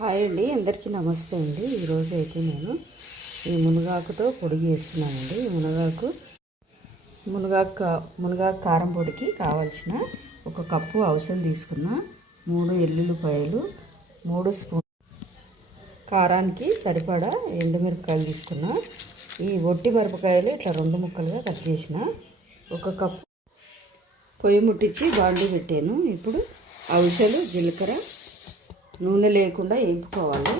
Hi అండి అందరికీ నమస్తే అండి. ఈరోజు అయితే నేను ఈ మునగాకుతో పొడి చేస్తున్నానండి. ఈ మునగాకు మునగాకు కా- మునగాకు కారం పొడికి కావాల్సిన ఒక కప్పు అవసరం తీసుకున్న మూడు ఎల్లుల్లిపాయలు మూడు స్పూన్ కారానికి సరిపడా ఎండుమిరపకాయలు తీసుకున్న ఈ ఒట్టి మిరపకాయలు ఇట్లా రెండు ముక్కలుగా కట్ చేసిన ఒక కప్పు. పొయ్యి ముట్టించి బాండి పెట్టాను. ఇప్పుడు అవసలు జీలకర్ర నూనె లేకుండా వేపుకోవాలి.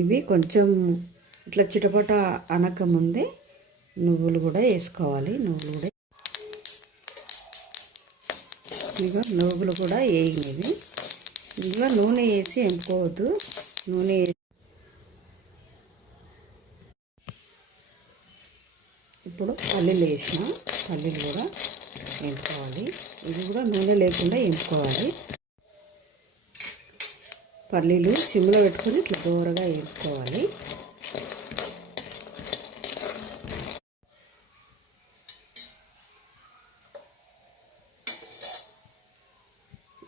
ఇవి కొంచెం ఇట్లా చిటపట అనకముందే నువ్వులు కూడా వేసుకోవాలి. నువ్వులు కూడా ఇక నువ్వులు కూడా వేగినవి ఇంకా నూనె వేసి ఎంపుకోవద్దు. నూనె ఇప్పుడు పల్లీలు వేసిన పల్లీలు కూడా వేసుకోవాలి ఇది కూడా నూనె లేకుండా వేసుకోవాలి పల్లీలు సిమ్లో పెట్టుకొని ఇట్లా దూరగా వేసుకోవాలి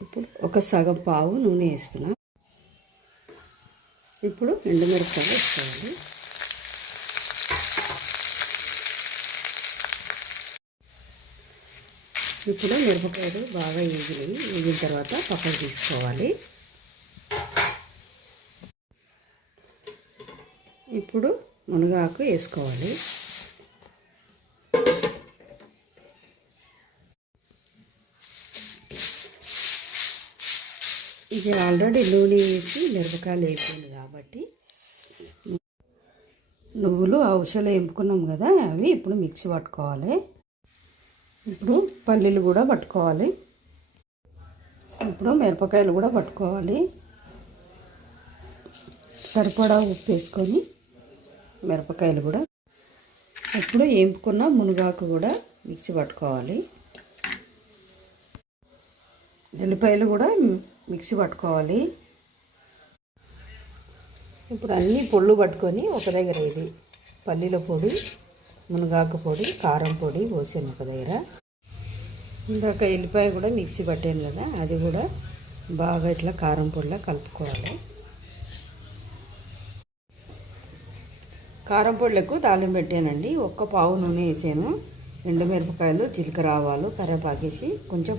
ఇప్పుడు ఒక సగం పావు నూనె వేస్తున్నా. ఇప్పుడు ఎండుమిరపకాయలు వేసుకోవాలి. ఇప్పుడు మిరపకాయలు బాగా వేగినాయి వేగిన తర్వాత పక్కన తీసుకోవాలి. ఇప్పుడు మునగాకు వేసుకోవాలి. ఇది ఆల్రెడీ నూనె వేసి మిరపకాయలు వేసింది కాబట్టి నువ్వులు అవసరం వేపుకున్నాం కదా అవి ఇప్పుడు మిక్సీ పట్టుకోవాలి. ఇప్పుడు పల్లీలు కూడా పట్టుకోవాలి. ఇప్పుడు మిరపకాయలు కూడా పట్టుకోవాలి. సరిపడా ఉప్పు వేసుకొని మిరపకాయలు కూడా ఇప్పుడు ఏంపుకున్న మునగాకు కూడా మిక్సీ పట్టుకోవాలి. ఎల్లిపాయలు కూడా మిక్సీ పట్టుకోవాలి. ఇప్పుడు అన్నీ పొళ్ళు పట్టుకొని ఒక దగ్గర ఇది పల్లీల పొడి మునగాకు పొడి కారం పొడి పోసాను ఒక దగ్గర. ఇందాక ఎల్లిపాయ కూడా మిక్సీ పట్టాను కదా అది కూడా బాగా ఇట్లా కారం పొడిలా కలుపుకోవాలి. కారం పొడులకు తాళం పెట్టానండి. ఒక్క పావు నూనె వేసాను. ఎండుమిరపకాయలు జీలకర్ర ఆవాలు కరివేపాకేసి కొంచెం